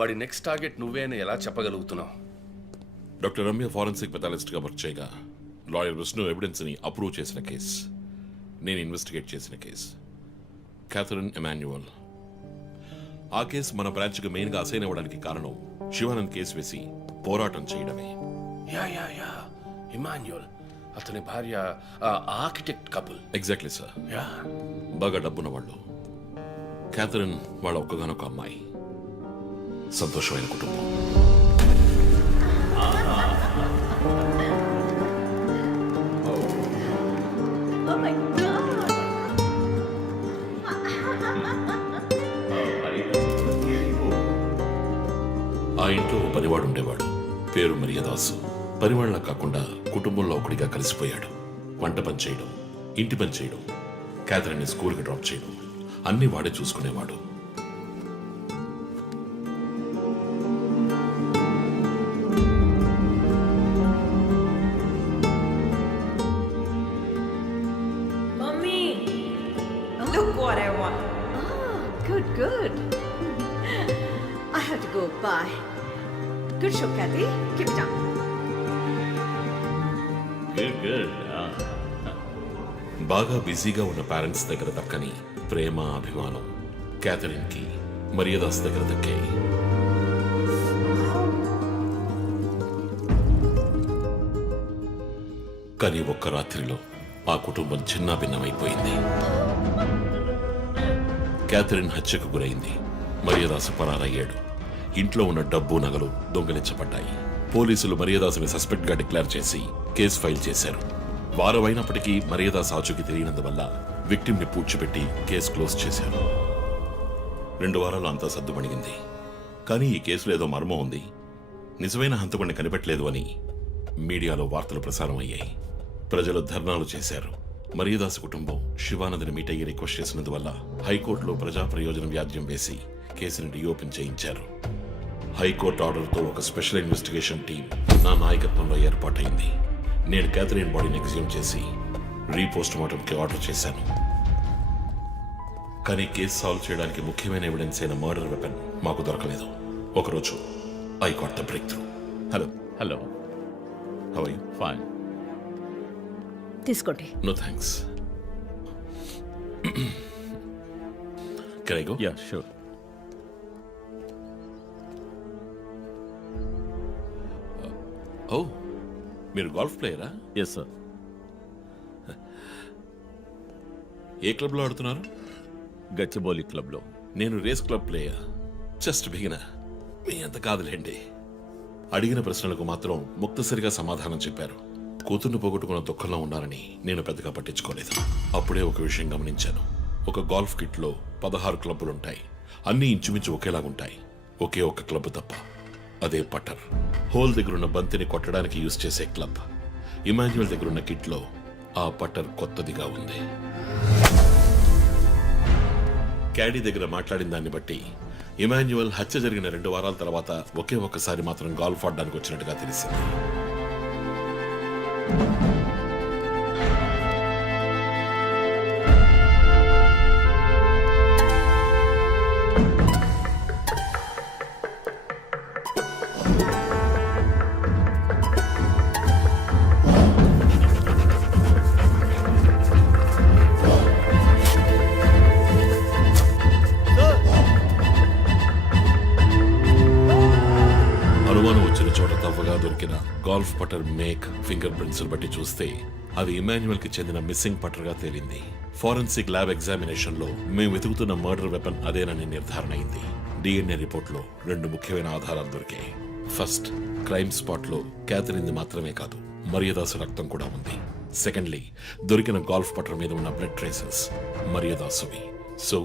వాడి next target నువ్వే అని ఎలా చెప్పగలుగుతున్నావు? డాక్టర్ రమ్య ఫారెన్సిక్ పెథాలజిస్ట్గా వర్క్ చేయగా లాయర్ విష్ణు ఎవిడెన్స్ని అప్రూవ్ చేసిన కేస్, నేను ఇన్వెస్టిగేట్ చేసిన కేస్. Catherine Emmanuel. ఆ కేసు మన బ్రాంచ్కి మెయిన్గా అసైన్ అవ్వడానికి కారణం శివానంద్ కేసు వేసి పోరాటం చేయడమే. యా యా యా ఇమాన్యుయల్, అతని భార్య architect couple. Exactly sir. Yeah, బాగా డబ్బున్న వాళ్ళు. క్యాథరిన్ వాళ్ళ ఒక్కగానొక అమ్మాయి. సంతోషమైన కుటుంబం. Oh my God! ఆ ఇంట్లో ఓ పనివాడు ఉండేవాడు, పేరు మరియదాసు. పనివాళ్ళ కాకుండా కుటుంబంలో ఒకటిగా కలిసిపోయాడు. వంట పని చేయడం, ఇంటి పని చేయడం, క్యాథరిన్ని స్కూల్కి డ్రాప్ చేయడం అన్నీ వాడే చూసుకునేవాడు. Mommy! Look what I want. Good, good. I have to go. Bye. Good show, Kathy. Keep it up. Good. బాగా బిజీగా ఉన్న పేరెంట్స్ దగ్గర దక్కని ప్రేమ, అభిమానం క్యాథరిన్కి మరియదాస్ దగ్గర దక్కాయి. కానీ ఒక్క రాత్రిలో ఆ కుటుంబం చిన్నాభిన్నమైపోయింది. క్యాథరిన్ హత్యకు గురైంది. మరియదాసు పరారయ్యాడు. ఇంట్లో ఉన్న డబ్బు, నగలు దొంగిలించబడ్డాయి. పోలీసులు మరియదాసుని సస్పెక్ట్ గా డిక్లేర్ చేసి కేసు ఫైల్ చేశారు. వారం అయినప్పటికీ మరియదాస్ ఆచూకీ తెలియనందువల్ల విక్టిమ్ ని పూడ్చిపెట్టి కేసు క్లోజ్ చేశారు. 2 వారాలు అంతా సర్దుమణిగింది. కానీ ఈ కేసులో ఏదో మర్మం ఉంది, నిజమైన హంతకుడిని కనిపెట్టలేదు అని మీడియాలో వార్తలు ప్రసారం అయ్యాయి. ప్రజలు ధర్నాలు చేశారు. మరియదాస్ కుటుంబం శివానందని మీట్ అయ్యి రిక్వెస్ట్ చేసినందువల్ల హైకోర్టులో ప్రజా ప్రయోజన వ్యాజ్యం వేసి కేసుని రీఓపెన్ చేయించారు. హైకోర్టు ఆర్డర్తో ఒక స్పెషల్ ఇన్వెస్టిగేషన్ టీం నా నాయకత్వంలో ఏర్పాటైంది. నేను క్యాథరిన్ బాడీని ఎగ్జ్యూమ్ చేసి రీపోస్ట్ మార్టంకి ఆర్డర్ చేశాను. కానీ కేసు సాల్వ్ చేయడానికి ముఖ్యమైన ఎవిడెన్స్ అయిన మర్డర్ వెపన్ మాకు దొరకలేదు. ఒకరోజు I got the breakthrough. Hello. How are you? Fine. తీసుకోండి. No thanks. Can I go? Yeah, sure. ఓ, మీరు గోల్ఫ్ ప్లేయరా? Yes, sir. ఏ క్లబ్లో ఆడుతున్నారు? గచ్చిబౌలి క్లబ్లో. నేను race club player. Just beginner. మీ అంత కాదులేండి. అడిగిన ప్రశ్నలకు మాత్రం ముక్తసరిగా సమాధానం చెప్పారు. కూతుర్ని పోగొట్టుకున్న దుఃఖంలో ఉన్నారని నేను పెద్దగా పట్టించుకోలేదు. అప్పుడే ఒక విషయం గమనించాను. ఒక గోల్ఫ్ కిట్లో 16 క్లబ్బులుంటాయి. అన్నీ ఇంచుమించు ఒకేలాగుంటాయి. ఒకే ఒక క్లబ్ తప్ప, అదే పట్టర్. హోల్ దగ్గరున్న బంతిని కొట్టడానికి యూజ్ చేసే క్లబ్. ఇమాన్యుయల్ దగ్గరున్న కిట్లో ఆ పట్టర్ కొత్తదిగా ఉంది. క్యాడీ దగ్గర మాట్లాడిన దాన్ని బట్టి ఇమాన్యుయల్ హత్య జరిగిన 2 వారాల తర్వాత ఒకే ఒక్కసారి మాత్రం గోల్ఫ్ ఆడడానికి వచ్చినట్టుగా తెలిసింది. అనుమానం వచ్చిన చోట తవ్వగా దొరికిన గోల్ఫ్ పట్టర్ మేక్, ఫింగర్ ప్రింట్స్ బట్టి చూస్తే అది ఇమాన్యుయల్ కి చెందిన మిస్సింగ్ పట్టర్ గా తేలింది. ఫోరెన్సిక్ ల్యాబ్ ఎగ్జామినేషన్ లో మేము వెతుకుతున్న మర్డర్ వెపన్ అదేనని నిర్ధారణ అయింది. డిఎన్ఏ రిపోర్ట్ లో 2 ముఖ్యమైన ఆధారాలు దొరికాయి. ఫస్ట్, క్రైమ్ స్పాట్ లో క్యాథరిన్ మాత్రమే కాదు, మరియదాసు రక్తం కూడా ఉంది. సెకండ్లీ, దొరికిన గోల్ఫ్ పట్టర్ మీద ఉన్న బ్లడ్ ట్రేసెస్ మరియదాసువి. సో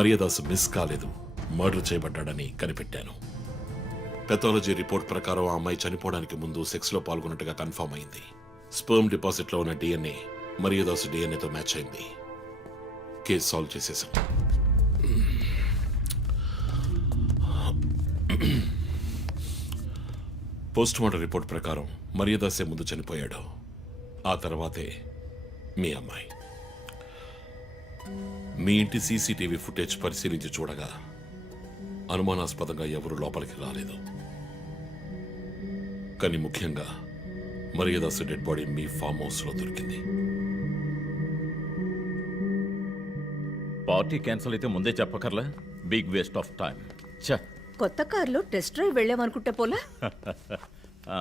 మరియదాసు మిస్ కాలేదు, మర్డర్ చేయబడ్డాడని కనిపెట్టాను. పెథాలజీ రిపోర్ట్ ప్రకారం ఆ అమ్మాయి చనిపోవడానికి ముందు సెక్స్ లో పాల్గొన్నట్టుగా కన్ఫర్మ్ అయింది. స్పర్మ్ డిపాజిట్ లో ఉన్న డిఎన్ఏ మరియదాసు డిఎన్ఏతో మ్యాచ్ అయింది. కేసు సాల్వ్ చేసేసాం. పోస్ట్ మార్టం రిపోర్ట్ ప్రకారం మరియదాసే ముందు చనిపోయాడు. ఆ తర్వాతే మీ అమ్మాయి. మీ ఇంటి సీసీటీవీ ఫుటేజ్ పరిశీలించి చూడగా అనుమానాస్పదంగా ఎవరూ లోపలికి రాలేదు. కానీ ముఖ్యంగా మరియదాసు డెడ్ బాడీ మీ ఫామ్ హౌస్లో దొరికింది. పార్టీ క్యాన్సిల్ అయితే ముందే చెప్పకర్లా? Big waste of time. ఛ! కొత్త కార్లో టెస్ట్ డ్రైవ్ వెళ్ళామనుకుంటే పోలా. ఆ,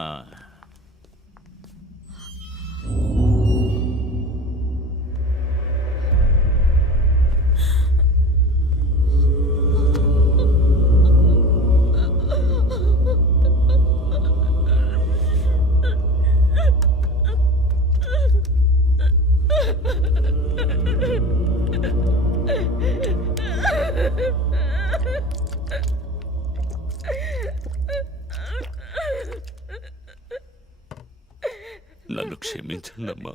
నన్ను క్షమించండమ్మా.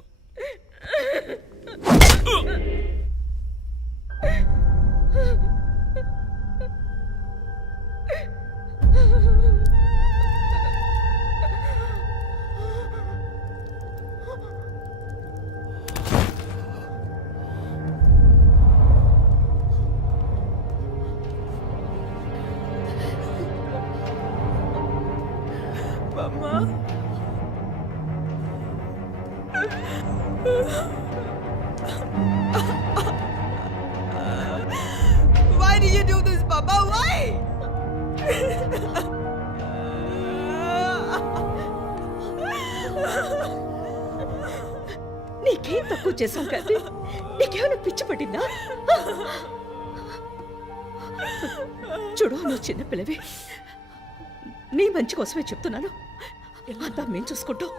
Why did you do this, Papa? Why? నీకేం తక్కువ చేశాం కదా? నీకేమైనా పిచ్చి పట్టిందా? చూడు, నువ్వు చిన్నపిల్లవి. నీ మంచి కోసమే చెప్తున్నాను. అంతా మేము చూసుకుంటాం.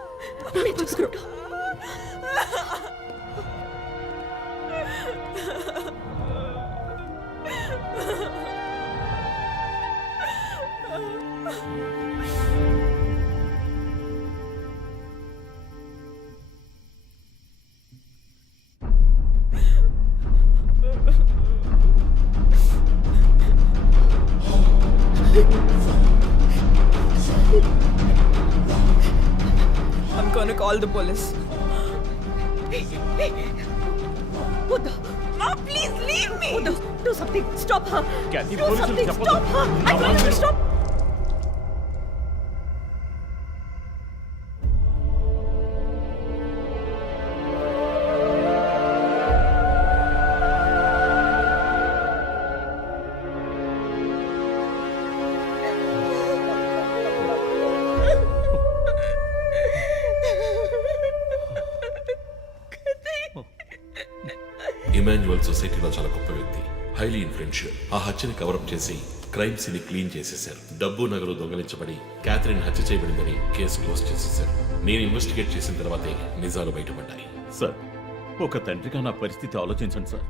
I'm gonna call the police. వద్దు. Mom, please leave me. వద్దు. Do something. Stop her. Kathy, Do పోలీసులు something. చెప్పొద్దు. Stop her. I told you to stop. Emmanuel సొసైటీలో చాలా గొప్ప వ్యక్తి, హైలీ ఇన్ఫ్లుయెన్షియల్. ఆ హత్యని కవరప్ చేసి క్రైమ్ సీన్ క్లీన్ చేసేశారు. డబ్బు నగలు దొంగలించబడి క్యాథరిన్ హత్య చేయబడిందని కేసు క్లోజ్ చేసేశారు. నేను ఇన్వెస్టిగేట్ చేసిన తర్వాతే నిజాలు బయటపడ్డాయి. సార్, ఒక తండ్రిగా నా పరిస్థితి ఆలోచించండి సార్.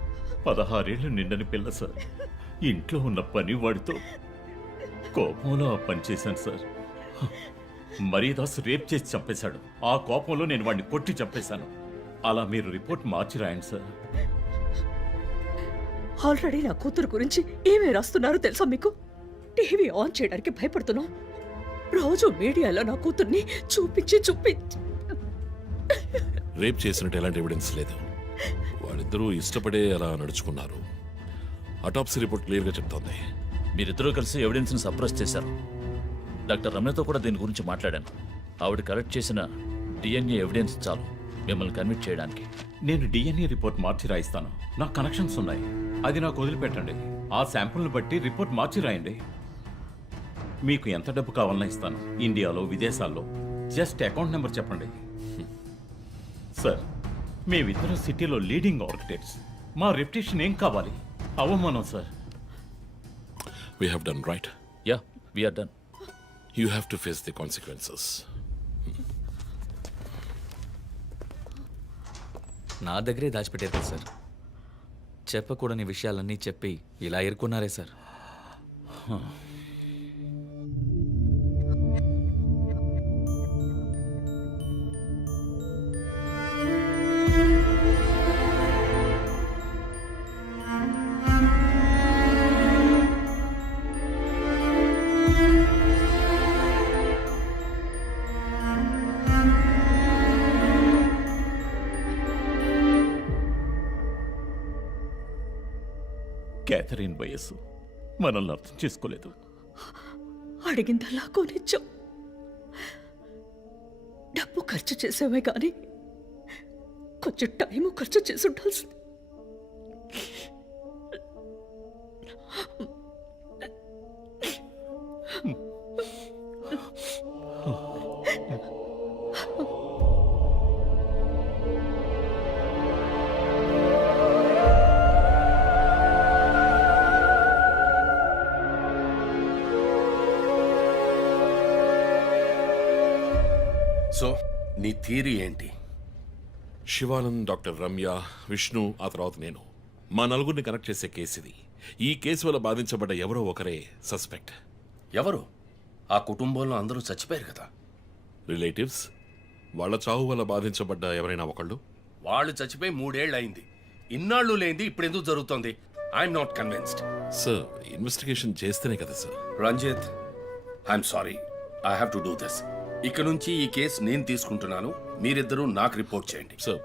16 ఏళ్ళు నిండని పిల్ల సార్. ఇంట్లో ఉన్న పని వాడితో కోపంలో ఆ పని చేశాను సార్. మరియదాస్ రేప్ చేసి చంపేశాడు. ఆ కోపంలో నేను వాడిని కొట్టి చంపేశాను. అలా మీరు రిపోర్ట్ మార్చి రాయండి సార్. ఆల్రెడీ నా కూతురు గురించి ఏమేమి రాస్తున్నారో తెలుసా మీకు? టీవీ ఆన్ చేయడానికి భయపడుతున్నాం. రోజు మీడియాలో నా కూతుర్ని చూపించి రేప్ చేసినట్టు ఎలాంటి ఎవిడెన్స్ లేదు. వాళ్ళిద్దరూ ఇష్టపడే అలా నడుచుకున్నారు. అటాప్సీ రిపోర్ట్ క్లియర్గా చెప్తోంది. మీరిద్దరూ కలిసి ఎవిడెన్స్ని సప్రెస్ చేశారు. డాక్టర్ రమ్యతో కూడా దీని గురించి మాట్లాడాను. ఆవిడ కలెక్ట్ చేసిన డిఎన్ఏ ఎవిడెన్స్ చాలు మిమ్మల్ని కన్విట్ చేయడానికి. నేను డిఎన్ఏ రిపోర్ట్ మార్చి రాయిస్తాను. నాకు కనెక్షన్స్ ఉన్నాయి. అది నాకు వదిలిపెట్టండి. ఆ శాంపుల్ని బట్టి రిపోర్ట్ మార్చి రాయండి. మీకు ఎంత డబ్బు కావాలన్నా ఇస్తాను. ఇండియాలో, విదేశాల్లో. జస్ట్ అకౌంట్ నెంబర్ చెప్పండి. సార్, మేమిద్దరం సిటీలో లీడింగ్ ఆర్కిటెక్ట్స్. మా రెప్యుటేషన్ ఏం కావాలి? అవమానం sir. We have done right. Yeah, we are done. You have to face the consequences. నా దగ్గరే దాచిపెట్టారు కదా సార్. చెప్పకూడని విషయాలన్నీ చెప్పి ఇలా ఎరుకున్నారే సార్. క్యాథరిన్ వయస్సు మనల్ని అర్థం చేసుకోలేదు. అడిగిందల్లా కొనిచ్చాం. డబ్బు ఖర్చు చేసామే కానీ కొంచెం టైము ఖర్చు చేసి ఉండాల్సింది. సో నీ థియరీ ఏంటి? శివానంద్, డాక్టర్ రమ్య, విష్ణు, ఆ తర్వాత నేను, మా నలుగురిని కనెక్ట్ చేసే కేసు ఇది. ఈ కేసు వల్ల బాధించబడ్డ ఎవరో ఒకరే సస్పెక్ట్. ఎవరు? ఆ కుటుంబంలో అందరూ చచ్చిపోయారు కదా. రిలేటివ్స్, వాళ్ళ చావు వల్ల బాధించబడ్డ ఎవరైనా ఒకళ్ళు. వాళ్ళు చచ్చిపోయి 3 ఏళ్ళు అయింది. ఇన్నాళ్ళు లేనిది ఇప్పుడు ఎందుకు జరుగుతోంది? I'm not convinced. Sir, investigation చేస్తేనే కదా sir. Ranjith, I'm sorry, I have to do this. ఇక నుంచి ఈ కేసు నేను తీసుకుంటున్నాను. మీరిద్దరూ నాకు రిపోర్ట్ చేయండి. Sir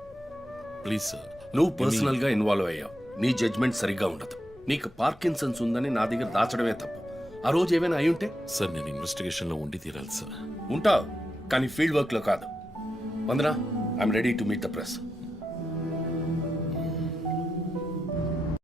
please sir. నువ్వు పర్సనల్ గా ఇన్వాల్వ్ అయ్యావు. నీ జడ్జ్మెంట్ సరిగ్గా ఉండదు. నీకు పార్కిన్సన్స్ ఉందని నా దగ్గర దాచడమే తప్పు. ఆ రోజు ఏమైనా అయి ఉంటే? సార్, నేను ఇన్వెస్టిగేషన్లో ఉండి తీరాలి సార్. ఉంటావు, కానీ ఫీల్డ్ వర్క్ లో కాదు. Vandana, I'm ready to meet the press.